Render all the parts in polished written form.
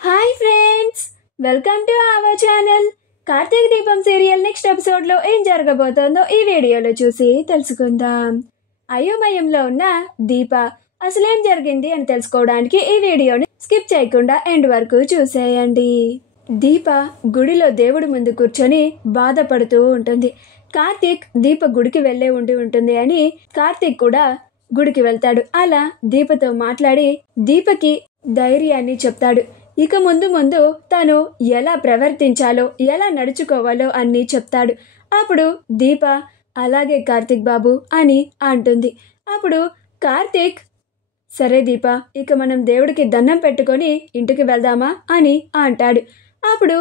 Hi friends, welcome to our channel. Karthika Deepam serial next ఎపిసోడ్లో ఏం జరగబోతోందో ఈ వీడియోలో చూసి తెలుసుకుందాం. అయోమయంలో ఉన్న దీప అసలేం జరిగింది అని తెలుసుకోవడానికి ఈ వీడియోని స్కిప్ చేయకుండా ఎండ్ వరకు చూసేయండి. దీప గుడిలో దేవుడి ముందు కూర్చొని బాధపడుతూ ఉంటుంది. కార్తీక్ దీప గుడికి వెళ్ళే ఉంటుంది అని కార్తీక్ కూడా గుడికి వెళ్తాడు. అలా దీపతో మాట్లాడి దీపకి ధైర్యాన్ని చెప్తాడు. ఇక ముందు ముందు తను ఎలా ప్రవర్తించాలో ఎలా నడుచుకోవాలో అన్నీ చెప్తాడు. అప్పుడు దీప అలాగే కార్తీక్ బాబు అని అంటుంది. అప్పుడు కార్తీక్ సరే దీప, ఇక మనం దేవుడికి దండం పెట్టుకొని ఇంటికి వెళ్దామా అని అంటాడు. అప్పుడు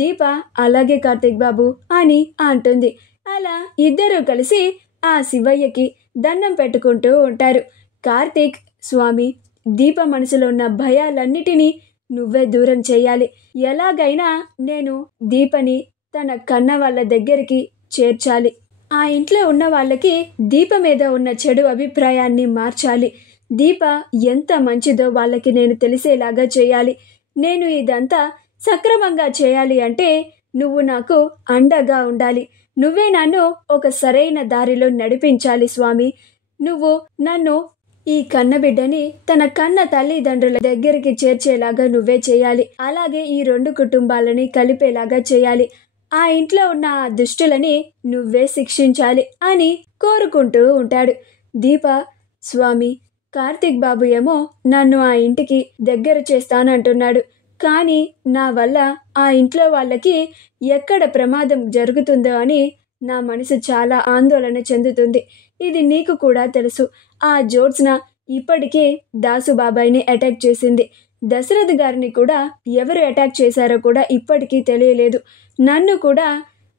దీప అలాగే కార్తీక్ బాబు అని అంటుంది. అలా ఇద్దరూ కలిసి ఆ శివయ్యకి దండం పెట్టుకుంటూ ఉంటారు. కార్తీక్, స్వామి, దీప మనసులో ఉన్న భయాలన్నిటినీ నువ్వే దూరం చేయాలి. ఎలాగైనా నేను దీపని తన కన్న వాళ్ళ దగ్గరికి చేర్చాలి. ఆ ఇంట్లో ఉన్న వాళ్ళకి దీప మీద ఉన్న చెడు అభిప్రాయాన్ని మార్చాలి. దీప ఎంత మంచిదో వాళ్ళకి నేను తెలిసేలాగా చేయాలి. నేను ఇదంతా సక్రమంగా చేయాలి అంటే నువ్వు నాకు అండగా ఉండాలి. నువ్వే నన్ను ఒక సరైన దారిలో నడిపించాలి స్వామి. నువ్వు నన్ను, ఈ కన్నబిడ్డని తన కన్న తల్లిదండ్రుల దగ్గరికి చేర్చేలాగా నువ్వే చేయాలి. అలాగే ఈ రెండు కుటుంబాలని కలిపేలాగా చేయాలి. ఆ ఇంట్లో ఉన్న ఆ దుష్టులని నువ్వే శిక్షించాలి అని కోరుకుంటూ ఉంటాడు. దీప, స్వామి, కార్తీక్ బాబు ఏమో నన్ను ఆ ఇంటికి దగ్గర చేస్తానంటున్నాడు. కానీ నా వల్ల ఆ ఇంట్లో వాళ్ళకి ఎక్కడ ప్రమాదం జరుగుతుందో అని నా మనసు చాలా ఆందోళన చెందుతుంది. ఇది నీకు కూడా తెలుసు. ఆ జ్యోత్స్న ఇప్పటికే దాసు బాబాయిని అటాక్ చేసింది. దశరథ్ గారిని కూడా ఎవరు అటాక్ చేశారో కూడా ఇప్పటికీ తెలియలేదు. నన్ను కూడా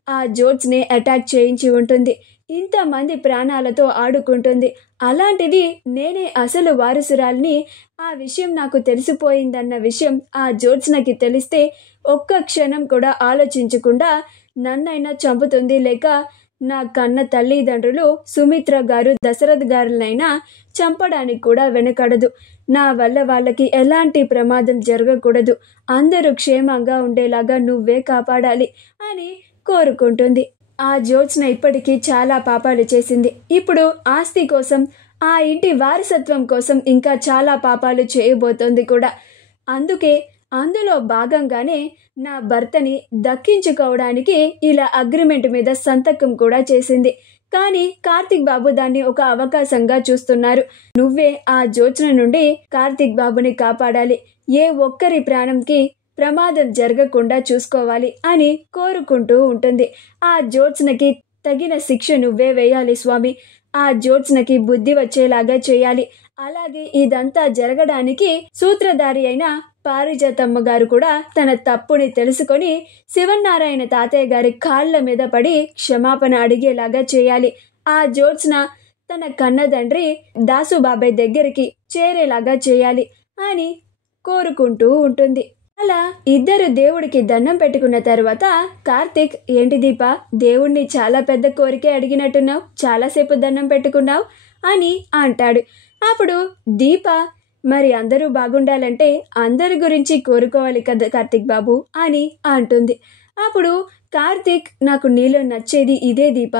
ఆ జ్యోత్స్నే అటాక్ చేయించి ఉంటుంది. ఇంతమంది ప్రాణాలతో ఆడుకుంటుంది. అలాంటిది నేనే అసలు వారసురాల్ని. ఆ విషయం నాకు తెలిసిపోయిందన్న విషయం ఆ జ్యోత్స్నకి తెలిస్తే ఒక్క క్షణం కూడా ఆలోచించకుండా నన్నైనా చంపుతుంది, లేక నా కన్న తల్లిదండ్రులు సుమిత్ర గారు, దశరథ్ గారులైనా చంపడానికి కూడా వెనకడదు. నా వల్ల వాళ్ళకి ఎలాంటి ప్రమాదం జరగకూడదు. అందరూ క్షేమంగా ఉండేలాగా నువ్వే కాపాడాలి అని కోరుకుంటుంది. ఆ జ్యోత్స్న ఇప్పటికీ చాలా పాపాలు చేసింది. ఇప్పుడు ఆస్తి కోసం, ఆ ఇంటి వారసత్వం కోసం ఇంకా చాలా పాపాలు చేయబోతోంది కూడా. అందుకే అందులో భాగంగానే నా భర్తని దక్కించుకోవడానికి ఇలా అగ్రిమెంట్ మీద సంతకం కూడా చేసింది. కానీ కార్తీక్ బాబు దాన్ని ఒక అవకాశంగా చూస్తున్నారు. నువ్వే ఆ జ్యోత్స్న నుండి కార్తీక్ బాబుని కాపాడాలి. ఏ ఒక్కరి ప్రాణంకి ప్రమాదం జరగకుండా చూసుకోవాలి అని కోరుకుంటూ ఉంటుంది. ఆ జ్యోత్స్నకి తగిన శిక్ష నువ్వే వేయాలి స్వామి. ఆ జ్యోత్స్నకి బుద్ధి వచ్చేలాగా చేయాలి. అలాగే ఇదంతా జరగడానికి సూత్రధారి అయిన పారిజాతమ్మ గారు కూడా తన తప్పుని తెలుసుకొని శివనారాయణ తాతయ్య గారి కాళ్ళ మీద పడి క్షమాపణ అడిగేలాగా చేయాలి. ఆ జ్యోత్స్న తన కన్నదండ్రి దాసు బాబాయ్ దగ్గరికి చేరేలాగా చేయాలి అని కోరుకుంటూ ఉంటుంది. అలా ఇద్దరు దేవుడికి దండం పెట్టుకున్న తర్వాత కార్తీక్, ఏంటి దీప, దేవుణ్ణి చాలా పెద్ద కోరికే అడిగినట్టున్నావు, చాలాసేపు దండం పెట్టుకున్నావు అని అంటాడు. అప్పుడు దీప, మరి అందరూ బాగుండాలంటే అందరి గురించి కోరుకోవాలి కదా కార్తీక్ బాబు అని అంటుంది. అప్పుడు కార్తీక్, నాకు నీలో నచ్చేది ఇదే దీప.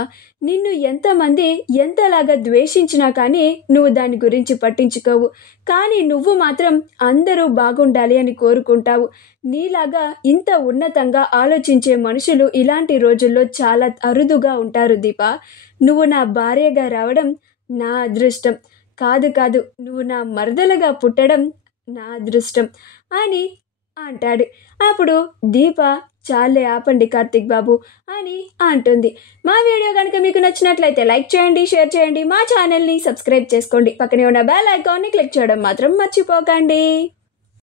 నిన్ను ఎంతమంది ఎంతలాగా ద్వేషించినా కానీ నువ్వు దాని గురించి పట్టించుకోవు. కానీ నువ్వు మాత్రం అందరూ బాగుండాలి అని కోరుకుంటావు. నీలాగా ఇంత ఉన్నతంగా ఆలోచించే మనుషులు ఇలాంటి రోజుల్లో చాలా అరుదుగా ఉంటారు దీప. నువ్వు నా భార్యగా రావడం నా అదృష్టం. కాదు, నువ్వు నా మరదలుగా పుట్టడం నా అదృష్టం అని అంటాడు. అప్పుడు దీప, చాలే ఆపండి కార్తీక్ బాబు అని అంటుంది. మా వీడియో కనుక మీకు నచ్చినట్లయితే లైక్ చేయండి, షేర్ చేయండి, మా ఛానల్ని సబ్స్క్రైబ్ చేసుకోండి. పక్కనే ఉన్న బెల్ ఐకాన్ని క్లిక్ చేయడం మాత్రం మర్చిపోకండి.